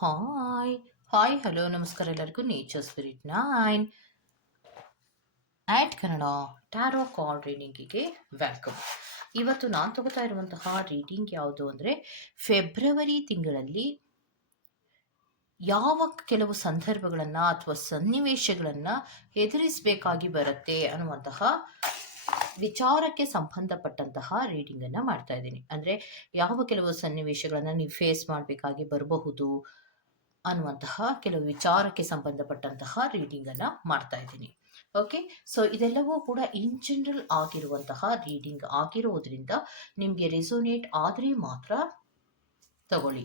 Hi hi hello ನಮಸ್ಕಾರ ಎಲ್ಲರಿಗೂ. Nature spirit nine at Kannada tarot card ರೀಡಿಂಗಿಗೆ welcome ಇವತ್ತು ನಾನು ತಗೋತಾ ಇರುವಂತಹ ರೀಡಿಂಗ್ ಯಾವುದು ಅಂದರೆ ಫೆಬ್ರವರಿ ತಿಂಗಳಲ್ಲಿ ಯಾವ ಕೆಲವು ಸಂದರ್ಭಗಳನ್ನು ಅಥವಾ ಸನ್ನಿವೇಶಗಳನ್ನು ಎದುರಿಸಬೇಕಾಗಿ ಬರುತ್ತೆ ಅನ್ನುವಂತಹ ವಿಚಾರಕ್ಕೆ ಸಂಬಂಧಪಟ್ಟಂತಹ ರೀಡಿಂಗನ್ನು ಮಾಡ್ತಾ ಇದ್ದೀನಿ. ಅಂದರೆ ಯಾವ ಕೆಲವು ಸನ್ನಿವೇಶಗಳನ್ನು ನೀವು ಫೇಸ್ ಮಾಡಬೇಕಾಗಿ ಬರಬಹುದು ಅನ್ನುವಂತಹ ಕೆಲವು ವಿಚಾರಕ್ಕೆ ಸಂಬಂಧಪಟ್ಟಂತಹ ರೀಡಿಂಗನ್ನು ಮಾಡ್ತಾ ಇದ್ದೀನಿ. ಓಕೆ ಸೊ ಇದೆಲ್ಲವೂ ಕೂಡ ಇನ್ ಜನರಲ್ ಆಗಿರುವಂತಹ ರೀಡಿಂಗ್ ಆಗಿರೋದ್ರಿಂದ ನಿಮಗೆ ರೆಸೋನೇಟ್ ಆದರೆ ಮಾತ್ರ ತಗೊಳ್ಳಿ.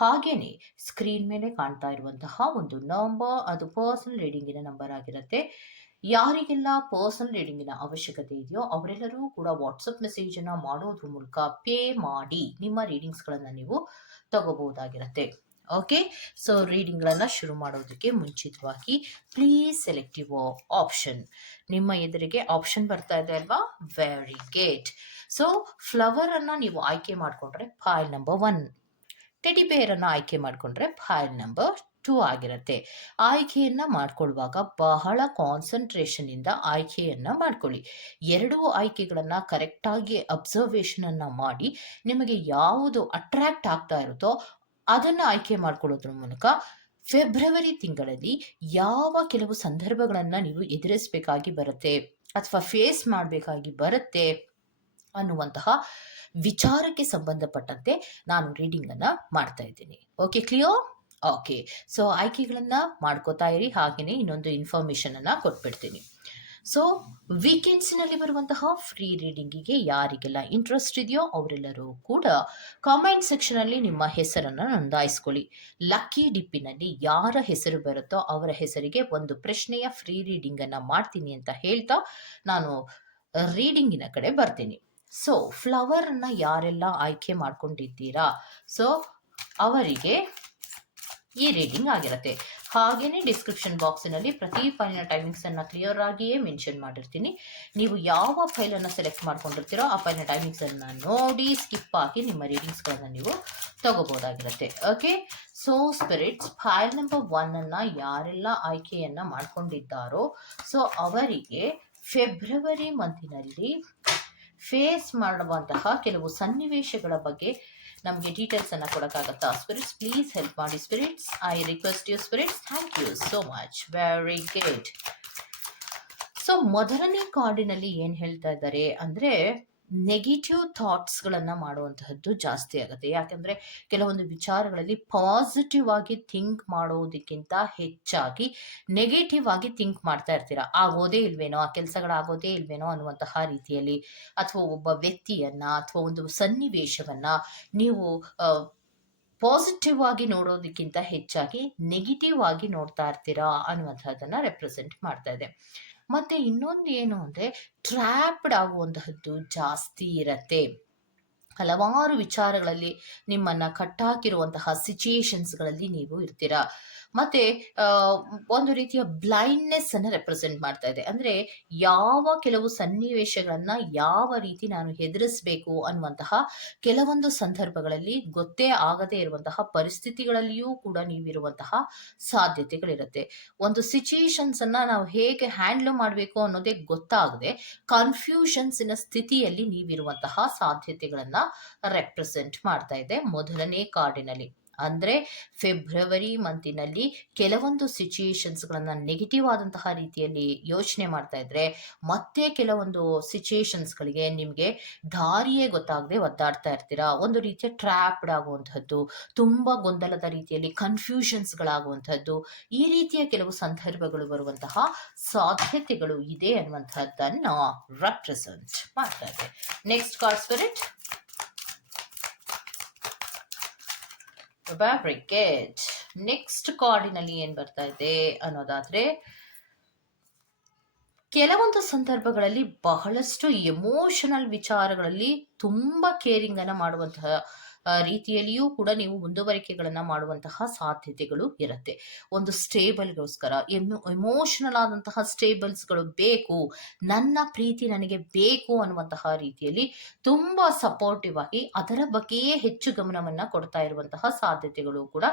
ಹಾಗೇನೆ ಸ್ಕ್ರೀನ್ ಮೇಲೆ ಕಾಣ್ತಾ ಇರುವಂತಹ ಒಂದು ನಂಬರ್ ಅದು ಪರ್ಸನಲ್ ರೀಡಿಂಗಿನ ನಂಬರ್ ಆಗಿರುತ್ತೆ. ಯಾರಿಗೆಲ್ಲ ಪರ್ಸನಲ್ ರೀಡಿಂಗಿನ ಅವಶ್ಯಕತೆ ಇದೆಯೋ ಅವರೆಲ್ಲರೂ ಕೂಡ ವಾಟ್ಸಪ್ ಮೆಸೇಜನ್ನು ಮಾಡೋದ್ರ ಮೂಲಕ ಪೇ ಮಾಡಿ ನಿಮ್ಮ ರೀಡಿಂಗ್ಸ್ಗಳನ್ನು ನೀವು ತಗೋಬಹುದಾಗಿರುತ್ತೆ. ಓಕೆ ಸೊ ರೀಡಿಂಗ್ಗಳನ್ನು ಶುರು ಮಾಡೋದಕ್ಕೆ ಮುಂಚಿತವಾಗಿ ಪ್ಲೀಸ್ ಸೆಲೆಕ್ಟ್ ಯುವ ಆಪ್ಷನ್ ನಿಮ್ಮ ಎದುರಿಗೆ ಆಪ್ಷನ್ ಬರ್ತಾ ಇದೆ ಅಲ್ವಾ? ವೆರಿ ಗೇಟ್ ಸೊ ಫ್ಲವರನ್ನು ನೀವು ಆಯ್ಕೆ ಮಾಡಿಕೊಂಡ್ರೆ ಫೈಲ್ ನಂಬರ್ ಒನ್ ಟೆಡಿ ಬೇರನ್ನು ಆಯ್ಕೆ ಮಾಡಿಕೊಂಡ್ರೆ ಫೈಲ್ ನಂಬರ್ ಟೂ ಆಗಿರುತ್ತೆ. ಆಯ್ಕೆಯನ್ನು ಮಾಡ್ಕೊಳ್ಳುವಾಗ ಬಹಳ ಕಾನ್ಸಂಟ್ರೇಷನ್ ಇಂದ ಆಯ್ಕೆಯನ್ನು ಮಾಡ್ಕೊಳ್ಳಿ. ಎರಡೂ ಆಯ್ಕೆಗಳನ್ನು ಕರೆಕ್ಟಾಗಿ ಅಬ್ಸರ್ವೇಷನನ್ನು ಮಾಡಿ ನಿಮಗೆ ಯಾವುದು ಅಟ್ರಾಕ್ಟ್ ಆಗ್ತಾ ಇರುತ್ತೋ ಅದನ್ನು ಆಯ್ಕೆ ಮಾಡ್ಕೊಳ್ಳೋದ್ರ ಮೂಲಕ ಫೆಬ್ರವರಿ ತಿಂಗಳಲ್ಲಿ ಯಾವ ಕೆಲವು ಸಂದರ್ಭಗಳನ್ನು ನೀವು ಎದುರಿಸಬೇಕಾಗಿ ಬರುತ್ತೆ ಅಥವಾ ಫೇಸ್ ಮಾಡಬೇಕಾಗಿ ಬರುತ್ತೆ ಅನ್ನುವಂತಹ ವಿಚಾರಕ್ಕೆ ಸಂಬಂಧಪಟ್ಟಂತೆ ನಾನು ರೀಡಿಂಗನ್ನು ಮಾಡ್ತಾ ಇದ್ದೀನಿ. ಓಕೆ ಕ್ಲಿಯೋ ಓಕೆ ಸೊ ಆಯ್ಕೆಗಳನ್ನು ಮಾಡ್ಕೋತಾ ಇರಿ. ಹಾಗೆಯೇ ಇನ್ನೊಂದು ಇನ್ಫಾರ್ಮೇಷನನ್ನು ಕೊಟ್ಬಿಡ್ತೀನಿ. ಸೊ ವೀಕೆಂಡ್ಸಿನಲ್ಲಿ ಬರುವಂತಹ ಫ್ರೀ ರೀಡಿಂಗಿಗೆ ಯಾರಿಗೆಲ್ಲ ಇಂಟ್ರೆಸ್ಟ್ ಇದೆಯೋ ಅವರೆಲ್ಲರೂ ಕೂಡ ಕಾಮೆಂಟ್ ಸೆಕ್ಷನಲ್ಲಿ ನಿಮ್ಮ ಹೆಸರನ್ನು ನೋಂದಾಯಿಸ್ಕೊಳ್ಳಿ. ಲಕ್ಕಿ ಡಿಪ್ಪಿನಲ್ಲಿ ಯಾರ ಹೆಸರು ಬರುತ್ತೋ ಅವರ ಹೆಸರಿಗೆ ಒಂದು ಪ್ರಶ್ನೆಯ ಫ್ರೀ ರೀಡಿಂಗನ್ನು ಮಾಡ್ತೀನಿ ಅಂತ ಹೇಳ್ತಾ ನಾನು ರೀಡಿಂಗಿನ ಕಡೆ ಬರ್ತೀನಿ. ಸೊ ಫ್ಲವರನ್ನು ಯಾರೆಲ್ಲ ಆಯ್ಕೆ ಮಾಡ್ಕೊಂಡಿದ್ದೀರಾ? ಸೊ ಅವರಿಗೆ ಈ ರೀಡಿಂಗ್ ಆಗಿರುತ್ತೆ. ಹಾಗೇನೆ ಡಿಸ್ಕ್ರಿಪ್ಷನ್ ಬಾಕ್ಸಿನಲ್ಲಿ ಪ್ರತಿ ಫೈಲ್ನ ಟೈಮಿಂಗ್ಸನ್ನು ಕ್ಲಿಯರ್ ಆಗಿಯೇ ಮೆನ್ಷನ್ ಮಾಡಿರ್ತೀನಿ. ನೀವು ಯಾವ ಫೈಲನ್ನು ಸೆಲೆಕ್ಟ್ ಮಾಡ್ಕೊಂಡಿರ್ತೀರೋ ಆ ಫೈಲ್ನ ಟೈಮಿಂಗ್ಸನ್ನು ನೋಡಿ ಸ್ಕಿಪ್ ಆಗಿ ನಿಮ್ಮ ರೀಡಿಂಗ್ಸ್ಗಳನ್ನು ನೀವು ತಗೋಬೋದಾಗಿರುತ್ತೆ okay so spirits pile number ಒನ್ನನ್ನು ಯಾರೆಲ್ಲ ಆಯ್ಕೆಯನ್ನು ಮಾಡ್ಕೊಂಡಿದ್ದಾರೋ ಸೊ ಅವರಿಗೆ ಫೆಬ್ರವರಿ ಮಂತಿನಲ್ಲಿ ಫೇಸ್ ಮಾಡುವಂತಹ ಕೆಲವು ಸನ್ನಿವೇಶಗಳ ಬಗ್ಗೆ ನಮಗೆ ಡೀಟೇಲ್ಸ್ ಅನ್ನ ಕೊಡೋಕ್ಕಾಗತ್ತಾ? ಸ್ಪಿರಿಟ್ಸ್ ಪ್ಲೀಸ್ ಹೆಲ್ಪ್ ಮಾಡಿ. Spirits I request you spirits thank you so much very good so ಮೊದಲನೇ ಕಾರ್ಡಿನಲ್ಲಿ ಏನು ಹೇಳ್ತಾ ಇದ್ದಾರೆ ಅಂದರೆ ನೆಗೆಟಿವ್ ಥಾಟ್ಸ್ಗಳನ್ನು ಮಾಡುವಂತಹದ್ದು ಜಾಸ್ತಿ ಆಗುತ್ತೆ. ಯಾಕಂದರೆ ಕೆಲವೊಂದು ವಿಚಾರಗಳಲ್ಲಿ ಪಾಸಿಟಿವ್ ಆಗಿ ಥಿಂಕ್ ಮಾಡೋದಕ್ಕಿಂತ ಹೆಚ್ಚಾಗಿ ನೆಗೆಟಿವ್ ಆಗಿ ಥಿಂಕ್ ಮಾಡ್ತಾ ಇರ್ತೀರ. ಆಗೋದೇ ಇಲ್ವೇನೋ, ಆ ಕೆಲಸಗಳಾಗೋದೇ ಇಲ್ವೇನೋ ಅನ್ನುವಂತಹ ರೀತಿಯಲ್ಲಿ ಅಥವಾ ಒಬ್ಬ ವ್ಯಕ್ತಿಯನ್ನ ಅಥವಾ ಒಂದು ಸನ್ನಿವೇಶವನ್ನ ನೀವು ಪಾಸಿಟಿವ್ ಆಗಿ ನೋಡೋದಕ್ಕಿಂತ ಹೆಚ್ಚಾಗಿ ನೆಗೆಟಿವ್ ಆಗಿ ನೋಡ್ತಾ ಇರ್ತೀರಾ ಅನ್ನುವಂಥದ್ದನ್ನು ರೆಪ್ರೆಸೆಂಟ್ ಮಾಡ್ತಾ ಇದೆ. ಮತ್ತೆ ಇನ್ನೊಂದು ಏನು ಅಂದರೆ ಟ್ರ್ಯಾಪ್ಡ್ ಆಗುವಂತಹದ್ದು ಜಾಸ್ತಿ ಇರತ್ತೆ. ಹಲವಾರು ವಿಚಾರಗಳಲ್ಲಿ ನಿಮ್ಮನ್ನು ಕಟ್ಟಾಕಿರುವಂತಹ ಸಿಚುಯೇಷನ್ಸ್ಗಳಲ್ಲಿ ನೀವು ಇರ್ತೀರಾ? ಮತ್ತೆ ಒಂದು ರೀತಿಯ ಬ್ಲೈಂಡ್ನೆಸ್ ಅನ್ನು ರೆಪ್ರೆಸೆಂಟ್ ಮಾಡ್ತಾ ಇದೆ. ಅಂದ್ರೆ ಯಾವ ಕೆಲವು ಸನ್ನಿವೇಶಗಳನ್ನ ಯಾವ ರೀತಿ ನಾನು ಹೆದರಿಸಬೇಕು ಅನ್ನುವಂತಹ ಕೆಲವೊಂದು ಸಂದರ್ಭಗಳಲ್ಲಿ ಗೊತ್ತೇ ಆಗದೇ ಇರುವಂತಹ ಪರಿಸ್ಥಿತಿಗಳಲ್ಲಿಯೂ ಕೂಡ ನೀವಿರುವಂತಹ ಸಾಧ್ಯತೆಗಳಿರುತ್ತೆ. ಒಂದು ಸಿಚುಯೇಷನ್ಸ್ ಅನ್ನ ನಾವು ಹೇಗೆ ಹ್ಯಾಂಡ್ಲ್ ಮಾಡಬೇಕು ಅನ್ನೋದೇ ಗೊತ್ತಾಗದೆ ಕನ್ಫ್ಯೂಷನ್ಸಿನ ಸ್ಥಿತಿಯಲ್ಲಿ ನೀವಿರುವಂತಹ ಸಾಧ್ಯತೆಗಳನ್ನ ರೆಪ್ರೆಸೆಂಟ್ ಮಾಡ್ತಾ ಇದೆ ಮೊದಲನೇ ಕಾರ್ಡಿನಲ್ಲಿ ಅಂದರೆ ಫೆಬ್ರವರಿ ಮಂತಿನಲ್ಲಿ ಕೆಲವೊಂದು ಸಿಚುಯೇಷನ್ಸ್ಗಳನ್ನು ನೆಗೆಟಿವ್ ಆದಂತಹ ರೀತಿಯಲ್ಲಿ ಯೋಚನೆ ಮಾಡ್ತಾ ಇದ್ರೆ ಮತ್ತೆ ಕೆಲವೊಂದು ಸಿಚುಯೇಷನ್ಸ್ಗಳಿಗೆ ನಿಮಗೆ ದಾರಿಯೇ ಗೊತ್ತಾಗದೆ ಒದ್ದಾಡ್ತಾ ಇರ್ತೀರಾ? ಒಂದು ರೀತಿಯ ಟ್ರ್ಯಾಪ್ಡ್ ಆಗುವಂಥದ್ದು ತುಂಬ ಗೊಂದಲದ ರೀತಿಯಲ್ಲಿ ಕನ್ಫ್ಯೂಷನ್ಸ್ಗಳಾಗುವಂಥದ್ದು ಈ ರೀತಿಯ ಕೆಲವು ಸಂದರ್ಭಗಳು ಬರುವಂತಹ ಸಾಧ್ಯತೆಗಳು ಇದೆ ಅನ್ನುವಂಥದ್ದನ್ನು ರೆಪ್ರೆಸೆಂಟ್ ಮಾಡ್ತಾ ಇದೆ next card spirit fabricate next ಕಾರ್ಡಿನಲ್ಲಿ ಏನ್ ಬರ್ತಾ ಇದೆ ಅನ್ನೋದಾದ್ರೆ, ಕೆಲವೊಂದು ಸಂದರ್ಭಗಳಲ್ಲಿ ಬಹಳಷ್ಟು ಎಮೋಷನಲ್ ವಿಚಾರಗಳಲ್ಲಿ ತುಂಬಾ ಕೇರಿಂಗ್ ಅನ್ನ ಮಾಡುವಂತಹ ರೀತಿಯಲ್ಲಿಯೂ ಕೂಡ ನೀವು ಮುಂದುವರಿಕೆಗಳನ್ನು ಮಾಡುವಂತಹ ಸಾಧ್ಯತೆಗಳು ಇರುತ್ತೆ. ಒಂದು ಸ್ಟೇಬಲ್ಗೋಸ್ಕರ, ಎಮೋ, ಎಮೋಷನಲ್ ಆದಂತಹ ಸ್ಟೇಬಲ್ಸ್ಗಳು ಬೇಕು, ನನ್ನ ಪ್ರೀತಿ ನನಗೆ ಬೇಕು ಅನ್ನುವಂತಹ ರೀತಿಯಲ್ಲಿ ತುಂಬಾ ಸಪೋರ್ಟಿವ್ ಆಗಿ ಅದರ ಬಗ್ಗೆಯೇ ಹೆಚ್ಚು ಗಮನವನ್ನ ಕೊಡ್ತಾ ಇರುವಂತಹ ಸಾಧ್ಯತೆಗಳು ಕೂಡ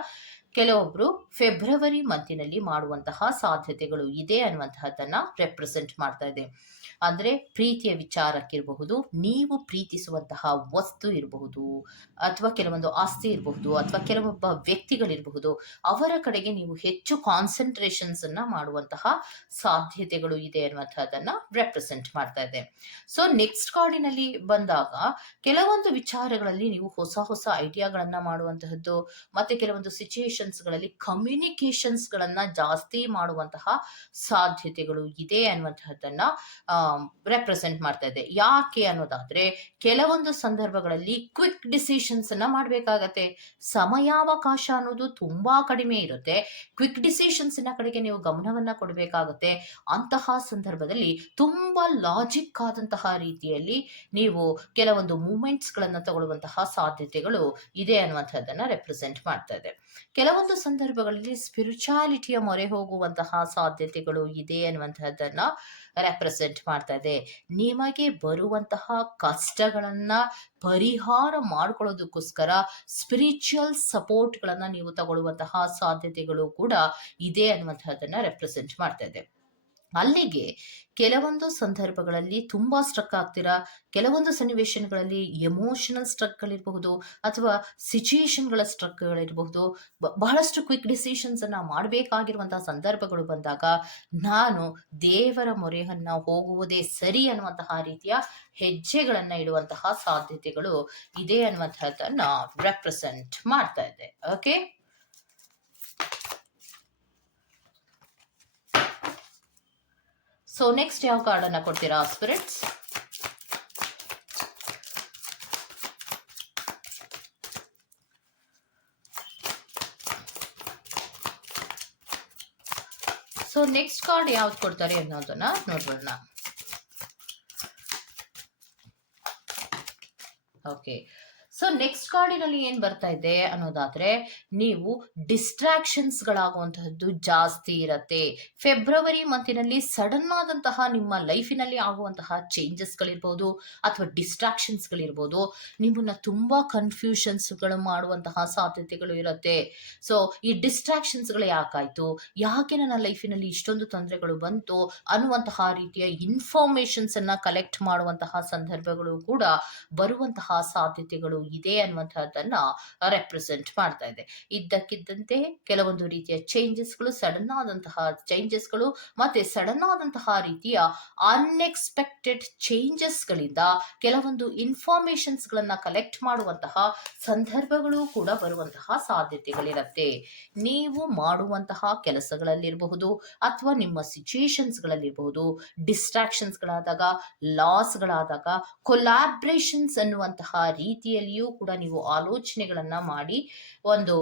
ಕೆಲವೊಬ್ರು ಫೆಬ್ರವರಿ ಮಂತಿನಲ್ಲಿ ಮಾಡುವಂತಹ ಸಾಧ್ಯತೆಗಳು ಇದೆ ಅನ್ನುವಂತಹದ್ದನ್ನು ರೆಪ್ರೆಸೆಂಟ್ ಮಾಡ್ತಾ ಇದೆ. ಅಂದ್ರೆ ಪ್ರೀತಿಯ ವಿಚಾರಕ್ಕಿರಬಹುದು, ನೀವು ಪ್ರೀತಿಸುವಂತಹ ವಸ್ತು ಇರಬಹುದು, ಅಥವಾ ಕೆಲವೊಂದು ಆಸ್ತಿ ಇರಬಹುದು, ಅಥವಾ ಕೆಲವೊಬ್ಬ ವ್ಯಕ್ತಿಗಳಿರಬಹುದು, ಅವರ ಕಡೆಗೆ ನೀವು ಹೆಚ್ಚು ಕಾನ್ಸಂಟ್ರೇಷನ್ಸ್ ಅನ್ನ ಮಾಡುವಂತಹ ಸಾಧ್ಯತೆಗಳು ಇದೆ ಅನ್ನುವಂಥದ್ದನ್ನು ರೆಪ್ರೆಸೆಂಟ್ ಮಾಡ್ತಾ ಇದೆ. ಸೊ ನೆಕ್ಸ್ಟ್ ಕಾರ್ಡಿನಲ್ಲಿ ಬಂದಾಗ ಕೆಲವೊಂದು ವಿಚಾರಗಳಲ್ಲಿ ನೀವು ಹೊಸ ಹೊಸ ಐಡಿಯಾಗಳನ್ನ ಮಾಡುವಂತಹದ್ದು, ಮತ್ತೆ ಕೆಲವೊಂದು ಸಿಚುಯೇಷನ್ಸ್ಗಳಲ್ಲಿ ಕಮ್ಯುನಿಕೇಶನ್ಸ್ಗಳನ್ನ ಜಾಸ್ತಿ ಮಾಡುವಂತಹ ಸಾಧ್ಯತೆಗಳು ಇದೆ ಅನ್ನುವಂತಹದ್ದನ್ನ ರೆಪ್ರೆಸೆಂಟ್ ಮಾಡ್ತಾ ಇದೆ. ಯಾಕೆ ಅನ್ನೋದಾದ್ರೆ, ಕೆಲವೊಂದು ಸಂದರ್ಭಗಳಲ್ಲಿ ಕ್ವಿಕ್ ಡಿಸಿಷನ್ಸ್ ಅನ್ನ ಮಾಡಬೇಕಾಗತ್ತೆ. ಸಮಯಾವಕಾಶ ಅನ್ನೋದು ತುಂಬಾ ಕಡಿಮೆ ಇರುತ್ತೆ. ಕ್ವಿಕ್ ಡಿಸಿಷನ್ಸ್ ಕಡೆಗೆ ನೀವು ಗಮನವನ್ನ ಕೊಡಬೇಕಾಗತ್ತೆ. ಅಂತಹ ಸಂದರ್ಭದಲ್ಲಿ ತುಂಬಾ ಲಾಜಿಕ್ ಆದಂತಹ ರೀತಿಯಲ್ಲಿ ನೀವು ಕೆಲವೊಂದು ಮೂಮೆಂಟ್ಸ್ ಗಳನ್ನ ತಗೊಳ್ಳುವಂತಹ ಸಾಧ್ಯತೆಗಳು ಇದೆ ಅನ್ನುವಂಥದ್ದನ್ನ ರೆಪ್ರೆಸೆಂಟ್ ಮಾಡ್ತಾ ಇದೆ. ಕೆಲವೊಂದು ಸಂದರ್ಭಗಳಲ್ಲಿ ಸ್ಪಿರಿಚುಯಾಲಿಟಿಯ ಮೊರೆ ಹೋಗುವಂತಹ ಸಾಧ್ಯತೆಗಳು ಇದೆ ಅನ್ನುವಂತಹದ್ದನ್ನ ರೆಪ್ರೆಸೆಂಟ್ ಮಾಡ್ತಾ ಇದೆ. ನಿಮಗೆ ಬರುವಂತಹ ಕಷ್ಟಗಳನ್ನ ಪರಿಹಾರ ಮಾಡ್ಕೊಳ್ಳೋದಕ್ಕೋಸ್ಕರ ಸ್ಪಿರಿಚುವಲ್ ಸಪೋರ್ಟ್ಗಳನ್ನ ನೀವು ತಗೊಳ್ಳುವಂತಹ ಸಾಧ್ಯತೆಗಳು ಕೂಡ ಇದೆ ಅನ್ನುವಂತಹದ್ದನ್ನ ರೆಪ್ರೆಸೆಂಟ್ ಮಾಡ್ತಾ ಇದೆ. ಅಲ್ಲಿಗೆ ಕೆಲವೊಂದು ಸಂದರ್ಭಗಳಲ್ಲಿ ತುಂಬಾ ಸ್ಟ್ರಕ್ ಆಗ್ತೀರಾ? ಕೆಲವೊಂದು ಸನ್ನಿವೇಶಗಳಲ್ಲಿ ಎಮೋಷನಲ್ ಸ್ಟ್ರಕ್ಗಳಿರಬಹುದು ಅಥವಾ ಸಿಚುಯೇಷನ್ಗಳ ಸ್ಟ್ರಕ್ಗಳಿರಬಹುದು ಬಹಳಷ್ಟು ಕ್ವಿಕ್ ಡಿಸಿಷನ್ಸ್ ಅನ್ನ ಮಾಡಬೇಕಾಗಿರುವಂತಹ ಸಂದರ್ಭಗಳು ಬಂದಾಗ ನಾನು ದೇವರ ಮೊರೆಯನ್ನ ಹೋಗುವುದೇ ಸರಿ ಅನ್ನುವಂತಹ ರೀತಿಯ ಹೆಜ್ಜೆಗಳನ್ನ ಇಡುವಂತಹ ಸಾಧ್ಯತೆಗಳು ಇದೆ ಅನ್ನುವಂತಹದ್ದನ್ನ ರೆಪ್ರೆಸೆಂಟ್ ಮಾಡ್ತಾ ಇದೆ ಓಕೆ ಸೊ ನೆಕ್ಸ್ಟ್ ಯಾವ ಕಾರ್ಡ್ ಅನ್ನ ಕೊಡ್ತೀರಾ ಸ್ಪಿರಿಟ್ಸ್ ಸೊ ನೆಕ್ಸ್ಟ್ ಕಾರ್ಡ್ ಯಾವ್ದು ಕೊಡ್ತಾರೆ ಅನ್ನೋದನ್ನ ನೋಡ್ಬೋಣ ಓಕೆ ಸೊ ನೆಕ್ಸ್ಟ್ ಕಾರ್ಡಿನಲ್ಲಿ ಏನ್ ಬರ್ತಾ ಇದೆ ಅನ್ನೋದಾದ್ರೆ, ನೀವು ಡಿಸ್ಟ್ರಾಕ್ಷನ್ಸ್ ಗಳಾಗುವಂತಹದ್ದು ಜಾಸ್ತಿ ಇರತ್ತೆ. ಫೆಬ್ರವರಿ ಮಂತಿನಲ್ಲಿ ಸಡನ್ ಆದಂತಹ ನಿಮ್ಮ ಲೈಫಿನಲ್ಲಿ ಆಗುವಂತಹ ಚೇಂಜಸ್ ಗಳಿರ್ಬೋದು ಅಥವಾ ಡಿಸ್ಟ್ರಾಕ್ಷನ್ಸ್ ಗಳಿರ್ಬೋದು, ನಿಮ್ಮನ್ನ ತುಂಬಾ ಕನ್ಫ್ಯೂಷನ್ಸ್ಗಳು ಮಾಡುವಂತಹ ಸಾಧ್ಯತೆಗಳು ಇರುತ್ತೆ. ಸೊ ಈ ಡಿಸ್ಟ್ರಾಕ್ಷನ್ಸ್ಗಳು ಯಾಕಾಯ್ತು? ಯಾಕೆ ನನ್ನ ಲೈಫಿನಲ್ಲಿ ಇಷ್ಟೊಂದು ತೊಂದರೆಗಳು ಬಂತು ಅನ್ನುವಂತಹ ರೀತಿಯ ಇನ್ಫಾರ್ಮೇಶನ್ಸ್ ಅನ್ನ ಕಲೆಕ್ಟ್ ಮಾಡುವಂತಹ ಸಂದರ್ಭಗಳು ಕೂಡ ಬರುವಂತಹ ಸಾಧ್ಯತೆಗಳು ಇದೆ ಅನ್ನುವಂತಹದ್ದನ್ನ ರೆಪ್ರೆಸೆಂಟ್ ಮಾಡ್ತಾ ಇದೆ. ಇದ್ದಕ್ಕಿದ್ದಂತೆ ಕೆಲವೊಂದು ರೀತಿಯ ಚೇಂಜಸ್ಗಳು ಸಡನ್ ಆದಂತಹ ಚೇಂಜಸ್ಗಳು ಮತ್ತೆ ಸಡನ್ ಆದಂತಹ ರೀತಿಯ ಅನ್ಎಕ್ಸ್ಪೆಕ್ಟೆಡ್ ಚೇಂಜಸ್ಗಳಿಂದ ಕೆಲವೊಂದು ಇನ್ಫಾರ್ಮೇಶನ್ಸ್ ಗಳನ್ನ ಕಲೆಕ್ಟ್ ಮಾಡುವಂತಹ ಸಂದರ್ಭಗಳು ಕೂಡ ಬರುವಂತಹ ಸಾಧ್ಯತೆಗಳಿರುತ್ತೆ. ನೀವು ಮಾಡುವಂತಹ ಕೆಲಸಗಳಲ್ಲಿರಬಹುದು ಅಥವಾ ನಿಮ್ಮ ಸಿಚುಯೇಷನ್ಸ್ಗಳಲ್ಲಿರಬಹುದು ಡಿಸ್ಟ್ರಾಕ್ಷನ್ಸ್ಗಳಾದಾಗ ಲಾಸ್ಗಳಾದಾಗ ಕೊಲಾಬ್ರೇಷನ್ಸ್ ಅನ್ನುವಂತಹ ರೀತಿಯಲ್ಲಿಯೂ ಕೂಡ ನೀವು ಆಲೋಚನೆಗಳನ್ನ ಮಾಡಿ, ಒಂದು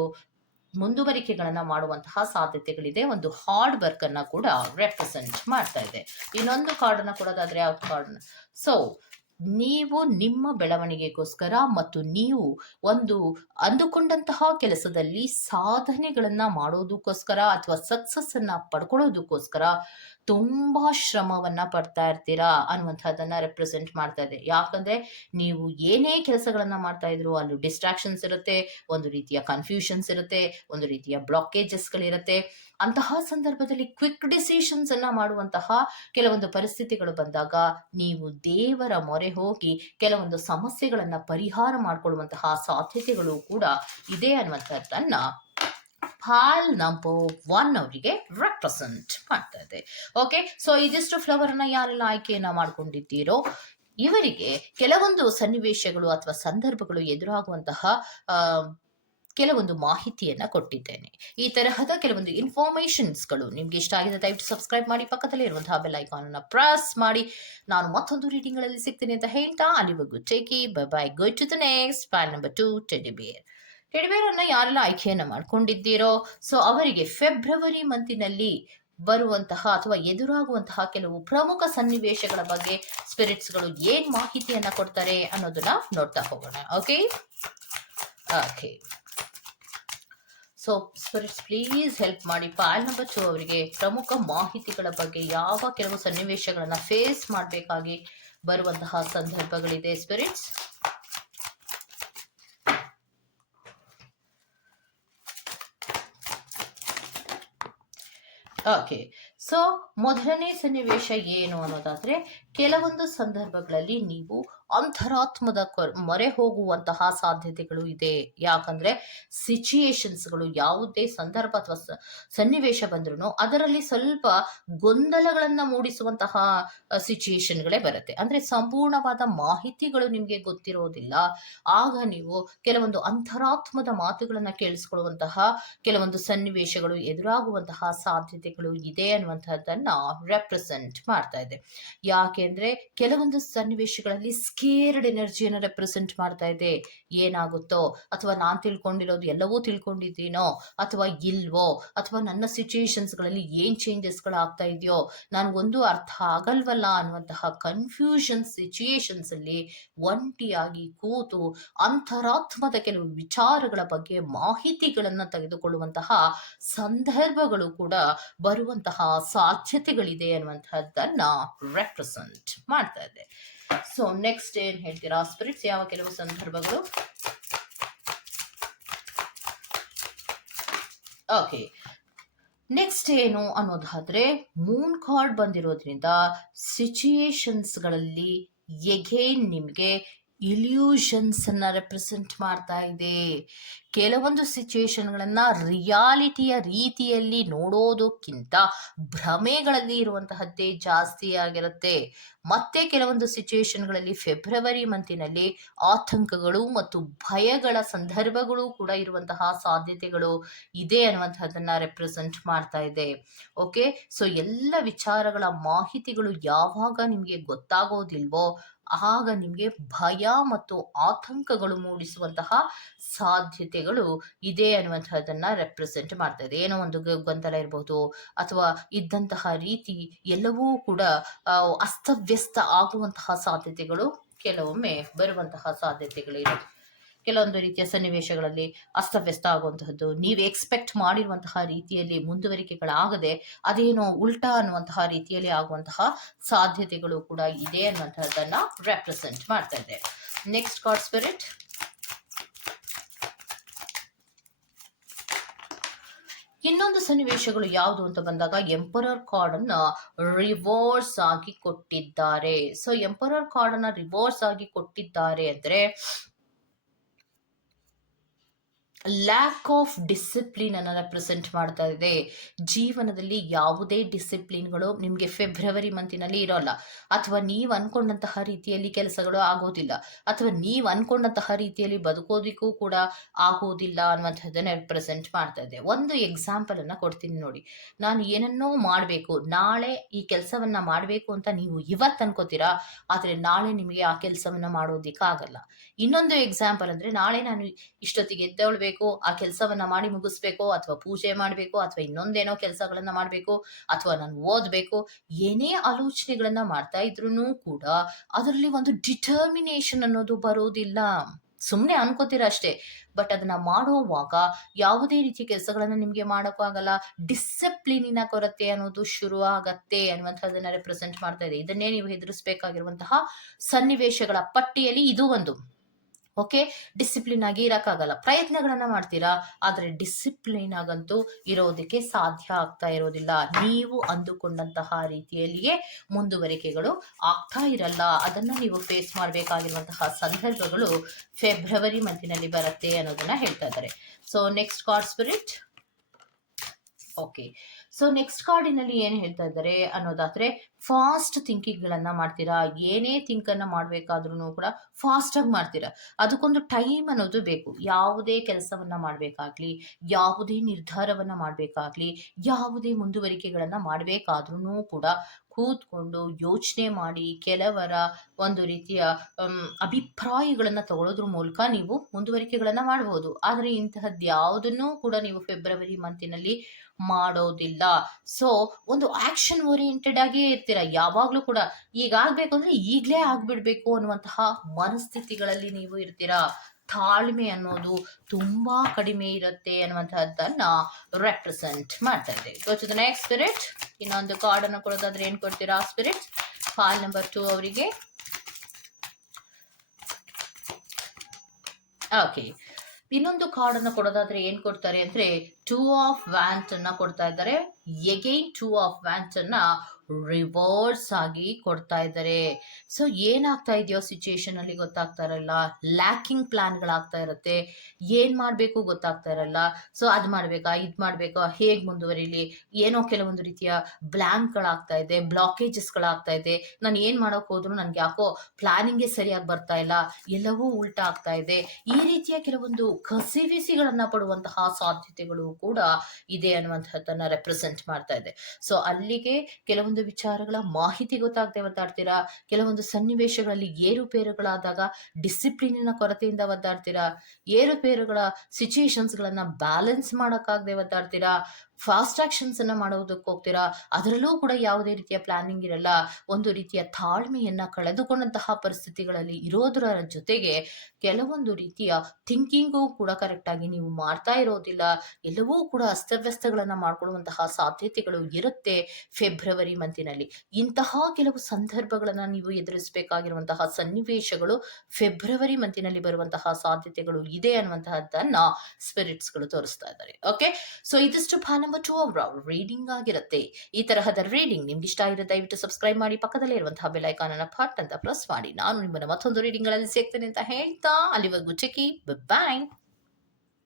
ಮುಂದುವರಿಕೆಗಳನ್ನ ಮಾಡುವಂತಹ ಸಾಧ್ಯತೆಗಳಿದೆ. ಒಂದು ಹಾರ್ಡ್ ವರ್ಕ್ ಅನ್ನ ಕೂಡ ರೆಪ್ರೆಸೆಂಟ್ ಮಾಡ್ತಾ ಇದೆ. ಇನ್ನೊಂದು ಕಾರ್ಡ್ ಅನ್ನ ಕೊಡೋದಾದ್ರೆ ಯಾವ್ದು ಕಾರ್ಡ್ ಸೊ ನೀವು ನಿಮ್ಮ ಬೆಳವಣಿಗೆಗೋಸ್ಕರ ಮತ್ತು ನೀವು ಒಂದು ಅಂದುಕೊಂಡಂತಹ ಕೆಲಸದಲ್ಲಿ ಸಾಧನೆಗಳನ್ನು ಮಾಡೋದಕ್ಕೋಸ್ಕರ ಅಥವಾ ಸಕ್ಸಸ್ ಅನ್ನ ಪಡ್ಕೊಳ್ಳೋದಕ್ಕೋಸ್ಕರ ತುಂಬಾ ಶ್ರಮವನ್ನ ಪಡ್ತಾ ಇರ್ತೀರಾ ಅನ್ನುವಂಥದ್ದನ್ನ ರೆಪ್ರೆಸೆಂಟ್ ಮಾಡ್ತಾ ಇದೆ. ಯಾಕಂದ್ರೆ ನೀವು ಏನೇ ಕೆಲಸಗಳನ್ನ ಮಾಡ್ತಾ ಇದ್ರು ಅಲ್ಲಿ ಡಿಸ್ಟ್ರಾಕ್ಷನ್ಸ್ ಇರುತ್ತೆ, ಒಂದು ರೀತಿಯ ಕನ್ಫ್ಯೂಷನ್ಸ್ ಇರುತ್ತೆ, ಒಂದು ರೀತಿಯ ಬ್ಲಾಕೇಜಸ್ಗಳಿರುತ್ತೆ ಅಂತಹ ಸಂದರ್ಭದಲ್ಲಿ ಕ್ವಿಕ್ ಡಿಸಿಷನ್ಸ್ ಅನ್ನ ಮಾಡುವಂತಹ ಕೆಲವೊಂದು ಪರಿಸ್ಥಿತಿಗಳು ಬಂದಾಗ ನೀವು ದೇವರ ಮೊರೆ ಹೋಗಿ ಕೆಲವೊಂದು ಸಮಸ್ಯೆಗಳನ್ನ ಪರಿಹಾರ ಮಾಡಿಕೊಳ್ಳುವಂತಹ ಸಾಧ್ಯತೆಗಳು ಕೂಡ ಇದೆ ಅನ್ನುವಂಥದ್ದನ್ನ ಫಾಲ್ ನಂಬರ್ ಒನ್ ಅವರಿಗೆ ರೆಪ್ರೆಸೆಂಟ್ ಮಾಡ್ತಾ ಇದೆ ಓಕೆ ಸೊ ಇದಿಷ್ಟು ಫ್ಲವರ್ ಅನ್ನ ಯಾರೆಲ್ಲ ಆಯ್ಕೆಯನ್ನ ಮಾಡ್ಕೊಂಡಿದ್ದೀರೋ, ಇವರಿಗೆ ಕೆಲವೊಂದು ಸನ್ನಿವೇಶಗಳು ಅಥವಾ ಸಂದರ್ಭಗಳು ಎದುರಾಗುವಂತಹ ಕೆಲವೊಂದು ಮಾಹಿತಿಯನ್ನ ಕೊಟ್ಟಿದ್ದೇನೆ. ಈ ತರಹದ ಕೆಲವೊಂದು ಇನ್ಫಾರ್ಮೇಶನ್ಸ್ಗಳು ನಿಮ್ಗೆ ಇಷ್ಟ ಆಗಿದೆ, ದಯವಿಟ್ಟು ಸಬ್ಸ್ಕ್ರೈಬ್ ಮಾಡಿ, ಪಕ್ಕದಲ್ಲೇ ಇರುವಂತಹ ಬೆಲ್ ಐಕಾನ್ ಅನ್ನ ಪ್ರೆಸ್ ಮಾಡಿ. ನಾನು ಮತ್ತೊಂದು ರೀಡಿಂಗ್ಗಳಲ್ಲಿ ಸಿಗ್ತೀನಿ ಅಂತ ಹೇಳ್ತಾ ಅಲ್ಲಿವರೆಗೂ take care bye bye go to the next pile number two teddy bear teddy bear ಅನ್ನ ಯಾರೆಲ್ಲ ಆಯ್ಕೆಯನ್ನ ಮಾಡ್ಕೊಂಡಿದ್ದೀರೋ ಸೊ ಅವರಿಗೆ ಫೆಬ್ರವರಿ ಮಂತಿನಲ್ಲಿ ಬರುವಂತಹ ಅಥವಾ ಎದುರಾಗುವಂತಹ ಕೆಲವು ಪ್ರಮುಖ ಸನ್ನಿವೇಶಗಳ ಬಗ್ಗೆ ಸ್ಪಿರಿಟ್ಸ್ಗಳು ಏನ್ ಮಾಹಿತಿಯನ್ನ ಕೊಡ್ತಾರೆ ಅನ್ನೋದನ್ನ ನೋಡ್ತಾ ಹೋಗೋಣ okay okay so spirits please help ಮಾಡಿ ಪಾಯಲ್ ನಂಬರ್ ಟು ಅವರಿಗೆ ಪ್ರಮುಖ ಮಾಹಿತಿಗಳ ಬಗ್ಗೆ ಯಾವ ಕೆಲವು ಸನ್ನಿವೇಶಗಳನ್ನು ಫೇಸ್ ಮಾಡಬೇಕಾಗಿ ಬರುವಂತಹ ಸಂದರ್ಭಗಳಿದೆ. ಸ್ಪಿರಿಟ್ಸ್ ಓಕೆ ಸೊ ಮೊದಲನೇ ಸನ್ನಿವೇಶ ಏನು ಅನ್ನೋದಾದ್ರೆ, ಕೆಲವೊಂದು ಸಂದರ್ಭಗಳಲ್ಲಿ ನೀವು ಅಂತರಾತ್ಮದ ಮೊರೆ ಹೋಗುವಂತಹ ಸಾಧ್ಯತೆಗಳು ಇದೆ. ಯಾಕಂದ್ರೆ ಸಿಚುಯೇಷನ್ಸ್ಗಳು ಯಾವುದೇ ಸಂದರ್ಭ ಅಥವಾ ಸನ್ನಿವೇಶ ಬಂದ್ರೂ ಅದರಲ್ಲಿ ಸ್ವಲ್ಪ ಗೊಂದಲಗಳನ್ನ ಮೂಡಿಸುವಂತಹ ಸಿಚುಯೇಷನ್ಗಳೇ ಬರುತ್ತೆ. ಅಂದ್ರೆ ಸಂಪೂರ್ಣವಾದ ಮಾಹಿತಿಗಳು ನಿಮಗೆ ಗೊತ್ತಿರೋದಿಲ್ಲ. ಆಗ ನೀವು ಕೆಲವೊಂದು ಅಂತರಾತ್ಮದ ಮಾತುಗಳನ್ನ ಕೇಳಿಸ್ಕೊಳ್ಳುವಂತಹ, ಕೆಲವೊಂದು ಸನ್ನಿವೇಶಗಳು ಎದುರಾಗುವಂತಹ ಸಾಧ್ಯತೆಗಳು ಇದೆ ಅನ್ನುವಂತಹದ್ದನ್ನ ರೆಪ್ರೆಸೆಂಟ್ ಮಾಡ್ತಾ ಇದೆ. ಯಾಕೆಂದ್ರೆ ಕೆಲವೊಂದು ಸನ್ನಿವೇಶಗಳಲ್ಲಿ ಸ್ಕೇರ್ಡ್ ಎನರ್ಜಿಯನ್ನು ರೆಪ್ರೆಸೆಂಟ್ ಮಾಡ್ತಾ ಇದೆ, ಏನಾಗುತ್ತೋ, ಅಥವಾ ನಾನು ತಿಳ್ಕೊಂಡಿರೋದು ಎಲ್ಲವೂ ತಿಳ್ಕೊಂಡಿದ್ದೀನೋ, ಅಥವಾ ಇಲ್ವೋ, ಅಥವಾ ನನ್ನ ಸಿಚುಯೇಷನ್ಸ್ಗಳಲ್ಲಿ ಏನ್ ಚೇಂಜಸ್ಗಳು ಆಗ್ತಾ ಇದೆಯೋ, ನಾನು ಒಂದು ಅರ್ಥ ಆಗಲ್ವಲ್ಲ ಅನ್ನುವಂತಹ ಕನ್ಫ್ಯೂಷನ್ ಸಿಚುಯೇಷನ್ಸಲ್ಲಿ ಒಂಟಿಯಾಗಿ ಕೂತು ಅಂತರಾತ್ಮದ ಕೆಲವು ವಿಚಾರಗಳ ಬಗ್ಗೆ ಮಾಹಿತಿಗಳನ್ನು ತೆಗೆದುಕೊಳ್ಳುವಂತಹ ಸಂದರ್ಭಗಳು ಕೂಡ ಬರುವಂತಹ ಸಾಧ್ಯತೆಗಳಿದೆ ಅನ್ನುವಂತಹದ್ದನ್ನ ರೆಪ್ರೆಸೆಂಟ್ ಮಾಡ್ತಾ ಇದೆ. ಸೊ ನೆಕ್ಸ್ಟ್ ಏನ್ ಹೇಳ್ತೀರಾ ಸ್ಪಿರಿಟ್ಸ್ ಯಾವ ಕೆಲವು ಸಂದರ್ಭಗಳು? ಓಕೆ ನೆಕ್ಸ್ಟ್ ಏನು ಅನ್ನೋದಾದ್ರೆ ಮೂನ್ ಕಾರ್ಡ್ ಬಂದಿರೋದ್ರಿಂದ ಸಿಚುಯೇಷನ್ಸ್ಗಳಲ್ಲಿ ಎಗೇನ್ ನಿಮಗೆ ಇಲ್ಯೂಷನ್ಸ್ ಅನ್ನ ರೆಪ್ರೆಸೆಂಟ್ ಮಾಡ್ತಾ ಇದೆ. ಕೆಲವೊಂದು ಸಿಚುಯೇಷನ್ಗಳನ್ನ ರಿಯಾಲಿಟಿಯ ರೀತಿಯಲ್ಲಿ ನೋಡೋದಕ್ಕಿಂತ ಭ್ರಮೆಗಳಲ್ಲಿ ಇರುವಂತಹದ್ದೇ ಜಾಸ್ತಿ ಆಗಿರುತ್ತೆ. ಮತ್ತೆ ಕೆಲವೊಂದು ಸಿಚುವೇಶನ್ಗಳಲ್ಲಿ ಫೆಬ್ರವರಿ ಮಂತಿನಲ್ಲಿ ಆತಂಕಗಳು ಮತ್ತು ಭಯಗಳ ಸಂದರ್ಭಗಳು ಕೂಡ ಇರುವಂತಹ ಸಾಧ್ಯತೆಗಳು ಇದೆ ಅನ್ನುವಂತಹದನ್ನ ರೆಪ್ರೆಸೆಂಟ್ ಮಾಡ್ತಾ ಇದೆ. ಓಕೆ ಸೊ ಎಲ್ಲ ವಿಚಾರಗಳ ಮಾಹಿತಿಗಳು ಯಾವಾಗ ನಿಮಗೆ ಗೊತ್ತಾಗೋದಿಲ್ವೋ ಆಗ ನಿಮಗೆ ಭಯ ಮತ್ತು ಆತಂಕಗಳು ಮೂಡಿಸುವಂತಹ ಸಾಧ್ಯತೆಗಳು ಇದೆ ಅನ್ನುವಂತಹದನ್ನ ರೆಪ್ರೆಸೆಂಟ್ ಮಾಡ್ತಾ ಇದೆ. ಏನೋ ಒಂದು ಗೊಂದಲ ಇರಬಹುದು ಅಥವಾ ಇದ್ದಂತಹ ರೀತಿ ಎಲ್ಲವೂ ಕೂಡ ಅಸ್ತವ್ಯಸ್ತ ಆಗುವಂತಹ ಸಾಧ್ಯತೆಗಳು ಕೆಲವೊಮ್ಮೆ ಬರುವಂತಹ ಸಾಧ್ಯತೆಗಳು ಇರುತ್ತೆ ಕೆಲವೊಂದು ರೀತಿಯ ಸನ್ನಿವೇಶಗಳಲ್ಲಿ ಅಸ್ತವ್ಯಸ್ತ ಆಗುವಂತಹದ್ದು, ನೀವು ಎಕ್ಸ್ಪೆಕ್ಟ್ ಮಾಡಿರುವಂತಹ ರೀತಿಯಲ್ಲಿ ಮುಂದುವರಿಕೆಗಳಾಗದೆ ಅದೇನೋ ಉಲ್ಟಾ ಅನ್ನುವಂತಹ ರೀತಿಯಲ್ಲಿ ಆಗುವಂತಹ ಸಾಧ್ಯತೆಗಳು ಕೂಡ ಇದೆ ಅನ್ನುವಂತಹದ್ದನ್ನ ರೆಪ್ರೆಸೆಂಟ್ ಮಾಡ್ತಾ ಇದೆ ನೆಕ್ಸ್ಟ್ ಕಾರ್ಡ್ ಸ್ಪಿರಿಟ್ ಇನ್ನೊಂದು ಸನ್ನಿವೇಶಗಳು ಯಾವುದು ಅಂತ ಬಂದಾಗ ಎಂಪರರ್ ಕಾರ್ಡ್ ಅನ್ನ ರಿವರ್ಸ್ ಆಗಿ ಕೊಟ್ಟಿದ್ದಾರೆ. ಸೊ ಎಂಪರರ್ ಕಾರ್ಡ್ ಅನ್ನ ರಿವರ್ಸ್ ಆಗಿ ಕೊಟ್ಟಿದ್ದಾರೆ ಅಂದ್ರೆ ಲ್ಯಾಕ್ ಆಫ್ ಡಿಸಿಪ್ಲಿನ್ ಅನ್ನ ರೆಪ್ರೆಸೆಂಟ್ ಮಾಡ್ತಾ ಇದೆ. ಜೀವನದಲ್ಲಿ ಯಾವುದೇ ಡಿಸಿಪ್ಲಿನ್ಗಳು ನಿಮಗೆ ಫೆಬ್ರವರಿ ಮಂತಿನಲ್ಲಿ ಇರೋಲ್ಲ. ಅಥವಾ ನೀವು ಅನ್ಕೊಂಡಂತಹ ರೀತಿಯಲ್ಲಿ ಕೆಲಸಗಳು ಆಗೋದಿಲ್ಲ. ಅಥವಾ ನೀವು ಅನ್ಕೊಂಡಂತಹ ರೀತಿಯಲ್ಲಿ ಬದುಕೋದಿಕ್ಕೂ ಕೂಡ ಆಗೋದಿಲ್ಲ ಅನ್ನುವಂಥದ್ದನ್ನ ರೆಪ್ರೆಸೆಂಟ್ ಮಾಡ್ತಾ ಇದೆ. ಒಂದು ಎಕ್ಸಾಂಪಲ್ ಅನ್ನ ಕೊಡ್ತೀನಿ ನೋಡಿ. ನಾನು ಏನನ್ನೋ ಮಾಡಬೇಕು. ನಾಳೆ ಈ ಕೆಲಸವನ್ನ ಮಾಡಬೇಕು ಅಂತ ನೀವು ಇವತ್ತು ಅನ್ಕೋತೀರಾ? ಆದರೆ ನಾಳೆ ನಿಮಗೆ ಆ ಕೆಲಸವನ್ನ ಮಾಡೋದಿಕ್ಕಾಗಲ್ಲ. ಇನ್ನೊಂದು ಎಕ್ಸಾಂಪಲ್ ಅಂದ್ರೆ ನಾಳೆ ನಾನು ಇಷ್ಟೊತ್ತಿಗೆ ಎದ್ದೇಳ್ಬೇಕು. ಆ ಕೆಲಸವನ್ನ ಮಾಡಿ ಮುಗಿಸ್ಬೇಕು, ಅಥವಾ ಪೂಜೆ ಮಾಡಬೇಕು, ಅಥವಾ ಇನ್ನೊಂದೇನೋ ಕೆಲಸಗಳನ್ನ ಮಾಡಬೇಕು, ಅಥವಾ ನಾನು ಓದ್ಬೇಕು, ಏನೇ ಆಲೋಚನೆಗಳನ್ನ ಮಾಡ್ತಾ ಇದ್ರು ಕೂಡ ಅದರಲ್ಲಿ ಒಂದು ಡಿಟರ್ಮಿನೇಷನ್ ಅನ್ನೋದು ಬರೋದಿಲ್ಲ. ಸುಮ್ಮನೆ ಅನ್ಕೋತೀರ ಅಷ್ಟೇ. ಬಟ್ ಅದನ್ನ ಮಾಡುವಾಗ ಯಾವುದೇ ರೀತಿಯ ಕೆಲಸಗಳನ್ನ ನಿಮಗೆ ಮಾಡೋಕ್ಕಾಗಲ್ಲ ಡಿಸಿಪ್ಲಿನಿನ ಕೊರತೆ ಅನ್ನೋದು ಶುರು ಆಗತ್ತೆ ಅನ್ನುವಂಥದ್ದನ್ನ ರೆಪ್ರೆಸೆಂಟ್ ಮಾಡ್ತಾ ಇದೆ. ಇದನ್ನೇ ನೀವು ಎದುರಿಸಬೇಕಾಗಿರುವಂತಹ ಸನ್ನಿವೇಶಗಳ ಪಟ್ಟಿಯಲ್ಲಿ ಇದು ಒಂದು. ಓಕೆ? ಡಿಸಿಪ್ಲಿನ್ ಆಗಿ ಇರಕ್ಕಾಗಲ್ಲ. ಪ್ರಯತ್ನಗಳನ್ನ ಮಾಡ್ತೀರಾ? ಆದರೆ ಡಿಸಿಪ್ಲಿನ್ ಆಗಂತೂ ಇರೋದಕ್ಕೆ ಸಾಧ್ಯ ಆಗ್ತಾ ಇರೋದಿಲ್ಲ. ನೀವು ಅಂದುಕೊಂಡಂತಹ ರೀತಿಯಲ್ಲಿಯೇ ಮುಂದುವರಿಕೆಗಳು ಆಗ್ತಾ ಇರಲ್ಲ. ಅದನ್ನ ನೀವು ಫೇಸ್ ಮಾಡಬೇಕಾಗಿರುವಂತಹ ಸಂದರ್ಭಗಳು ಫೆಬ್ರವರಿ ಮಂತಿನಲ್ಲಿ ಬರುತ್ತೆ ಅನ್ನೋದನ್ನ ಹೇಳ್ತಾ ಇದ್ದಾರೆ. So next card spirit okay so next ಕಾರ್ಡಿನಲ್ಲಿ ಏನು ಹೇಳ್ತಾ ಇದ್ದಾರೆ ಅನ್ನೋದಾದ್ರೆ ಫಾಸ್ಟ್ ಥಿಂಕಿಂಗ್ ಗಳನ್ನ ಮಾಡ್ತೀರಾ? ಏನೇ ಅನ್ನ ಮಾಡಬೇಕಾದ್ರೂ ಕೂಡ ಫಾಸ್ಟ್ ಆಗಿ ಮಾಡ್ತೀರಾ? ಅದಕ್ಕೊಂದು ಟೈಮ್ ಅನ್ನೋದು ಬೇಕು. ಯಾವುದೇ ಕೆಲಸವನ್ನ ಮಾಡಬೇಕಾಗ್ಲಿ, ಯಾವುದೇ ನಿರ್ಧಾರವನ್ನ ಮಾಡಬೇಕಾಗ್ಲಿ, ಯಾವುದೇ ಮುಂದುವರಿಕೆಗಳನ್ನು ಮಾಡಬೇಕಾದ್ರೂ ಕೂಡ ಕೂತ್ಕೊಂಡು ಯೋಚನೆ ಮಾಡಿ ಕೆಲವರ ಒಂದು ರೀತಿಯ ಅಭಿಪ್ರಾಯಗಳನ್ನು ತಗೊಳ್ಳೋದ್ರ ಮೂಲಕ ನೀವು ಮುಂದುವರಿಕೆಗಳನ್ನು ಮಾಡಬಹುದು ಆದರೆ ಇಂತಹದ್ದು ಯಾವುದನ್ನು ಕೂಡ ನೀವು ಫೆಬ್ರವರಿ ಮಂತಿನಲ್ಲಿ ಮಾಡೋದಿಲ್ಲ. ಸೊ ಒಂದು ಆಕ್ಷನ್ ಓರಿಯೆಂಟೆಡ್ ಆಗೇ ಇರ್ತೀರ? ಯಾವಾಗಲೂ ಕೂಡ ಈಗ ಆಗ್ಬೇಕು ಅಂದ್ರೆ ಈಗಲೇ ಆಗ್ಬಿಡ್ಬೇಕು ಅನ್ನುವಂತಹ ಮನಸ್ಥಿತಿಗಳಲ್ಲಿ ನೀವು ಇರ್ತೀರಾ? ತಾಳ್ಮೆ ಅನ್ನೋದು ತುಂಬಾ ಕಡಿಮೆ ಇರುತ್ತೆ ಅನ್ನುವಂತಹದ್ದನ್ನ ರೆಪ್ರೆಸೆಂಟ್ ಮಾಡ್ತಾ ಇದೆ ನೆಕ್ಸ್ಟ್ ಸ್ಪಿರಿಟ್ ಇನ್ನೊಂದು ಕಾರ್ಡ್ ಅನ್ನು ಕೊಡೋದಾದ್ರೆ ಏನ್ ಕೊಡ್ತೀರಾ ಸ್ಪಿರಿಟ್ ಫಾಲ್ ನಂಬರ್ ಟೂ ಅವರಿಗೆ. ಓಕೆ ಇನ್ನೊಂದು ಕಾರ್ಡ್ ಅನ್ನು ಕೊಡೋದಾದ್ರೆ ಏನ್ ಕೊಡ್ತಾರೆ ಅಂದ್ರೆ ಟೂ ಆಫ್ ವ್ಯಾಂಟ್ ಅನ್ನ ಕೊಡ್ತಾ ಇದ್ದಾರೆ. ಎಗೈನ್ ಟೂ ಆಫ್ ವ್ಯಾಂಟ್ ಅನ್ನ ರಿವರ್ಸ್ ಆಗಿ ಕೊಡ್ತಾ ಇದ್ದಾರೆ. ಸೊ ಏನಾಗ್ತಾ ಇದೆಯೋ ಸಿಚುಯೇಷನ್ ಅಲ್ಲಿ ಗೊತ್ತಾಗ್ತಾ ಇರಲ್ಲ. ಲ್ಯಾಕಿಂಗ್ ಪ್ಲಾನ್ಗಳಾಗ್ತಾ ಇರುತ್ತೆ. ಏನ್ ಮಾಡ್ಬೇಕು ಗೊತ್ತಾಗ್ತಾ ಇರಲ್ಲ. ಸೊ ಅದ್ ಮಾಡ್ಬೇಕಾ, ಇದ್ ಮಾಡ್ಬೇಕಾ, ಹೇಗ್ ಮುಂದುವರಿಲಿ? ಏನೋ ಕೆಲವೊಂದು ರೀತಿಯ ಬ್ಲಾಂಕ್ಗಳಾಗ್ತಾ ಇದೆ ಬ್ಲಾಕೇಜಸ್ಗಳಾಗ್ತಾ ಇದೆ. ನಾನು ಏನ್ ಮಾಡೋಕ್ ಹೋದ್ರು ನನ್ಗೆ ಯಾಕೋ ಪ್ಲಾನಿಂಗೇ ಸರಿಯಾಗಿ ಬರ್ತಾ ಇಲ್ಲ. ಎಲ್ಲವೂ ಉಲ್ಟಾ ಆಗ್ತಾ ಇದೆ. ಈ ರೀತಿಯ ಕೆಲವೊಂದು ಕಸಿವಿಸಿಗಳನ್ನ ಪಡುವಂತಹ ಸಾಧ್ಯತೆಗಳು ಕೂಡ ಇದೆ ಅನ್ನುವಂತಹದ್ದನ್ನ ರೆಪ್ರೆಸೆಂಟ್ ಮಾಡ್ತಾ ಇದೆ. ಸೊ ಅಲ್ಲಿಗೆ ಕೆಲವೊಂದು ವಿಚಾರಗಳ ಮಾಹಿತಿ ಗೊತ್ತಾಗದೆ ಒದ್ದಾಡ್ತೀರಾ? ಕೆಲವೊಂದು ಸನ್ನಿವೇಶಗಳಲ್ಲಿ ಏರುಪೇರುಗಳಾದಾಗ ಡಿಸಿಪ್ಲಿನ ಕೊರತೆಯಿಂದ ಒದ್ದಾಡ್ತೀರಾ? ಏರುಪೇರುಗಳ ಸಿಚುಯೇಷನ್ಸ್ ಗಳನ್ನ ಬ್ಯಾಲೆನ್ಸ್ ಮಾಡೋಕ್ಕಾಗದೆ ಒದ್ದಾಡ್ತೀರಾ? ಫಾಸ್ಟ್ ಆಕ್ಷನ್ಸ್ ಅನ್ನ ಮಾಡೋದಕ್ಕೆ ಹೋಗ್ತೀರಾ? ಅದರಲ್ಲೂ ಕೂಡ ಯಾವುದೇ ರೀತಿಯ ಪ್ಲಾನಿಂಗ್ ಇರಲ್ಲ. ಒಂದು ರೀತಿಯ ತಾಳ್ಮೆಯನ್ನ ಕಳೆದುಕೊಂಡಂತಹ ಪರಿಸ್ಥಿತಿಗಳಲ್ಲಿ ಇರೋದರ ಜೊತೆಗೆ ಕೆಲವೊಂದು ರೀತಿಯ ಥಿಂಕಿಂಗು ಕೂಡ ಕರೆಕ್ಟಾಗಿ ನೀವು ಮಾಡ್ತಾ ಇರೋದಿಲ್ಲ. ಎಲ್ಲವೂ ಕೂಡ ಅಸ್ತವ್ಯಸ್ತಗಳನ್ನ ಮಾಡ್ಕೊಳ್ಳುವಂತಹ ಸಾಧ್ಯತೆಗಳು ಇರುತ್ತೆ ಫೆಬ್ರವರಿ ಮಂತಿನಲ್ಲಿ ಇಂತಹ ಕೆಲವು ಸಂದರ್ಭಗಳನ್ನ ನೀವು ಎದುರಿಸಬೇಕಾಗಿರುವಂತಹ ಸನ್ನಿವೇಶಗಳು ಫೆಬ್ರವರಿ ಮಂತಿನಲ್ಲಿ ಬರುವಂತಹ ಸಾಧ್ಯತೆಗಳು ಇದೆ ಅನ್ನುವಂತಹದ್ದನ್ನ ಸ್ಪಿರಿಟ್ಸ್ಗಳು ತೋರಿಸ್ತಾ ಇದ್ದಾರೆ. ಓಕೆ ಸೊ ಇದಿಷ್ಟು ಭಾ ನಂಬರ್ ಟು ಅವರ್ ರೀಡಿಂಗ್ ಆಗಿರುತ್ತೆ. ಈ ತರಹದ ರೀಡಿಂಗ್ ನಿಮ್ಗೆ ಇಷ್ಟ ಆಗಿರೋ ದಯವಿಟ್ಟು ಸಬ್ಸ್ಕ್ರೈಬ್ ಮಾಡಿ, ಪಕ್ಕದಲ್ಲೇ ಇರುವಂತಹ ಐಕಾನ್ ಅನ್ನ ಫಟ್ ಅಂತ ಪ್ರೆಸ್ ಮಾಡಿ. ನಾನು ನಿಮ್ಮನ್ನ ಮತ್ತೊಂದು ರೀಡಿಂಗ್ಗಳಲ್ಲಿ ಸಿಗ್ತೇನೆ ಅಂತ ಹೇಳ್ತಾ, ಅಲ್ಲಿವರೆಗೂ ಚೆಕಿ ಬಾಯ್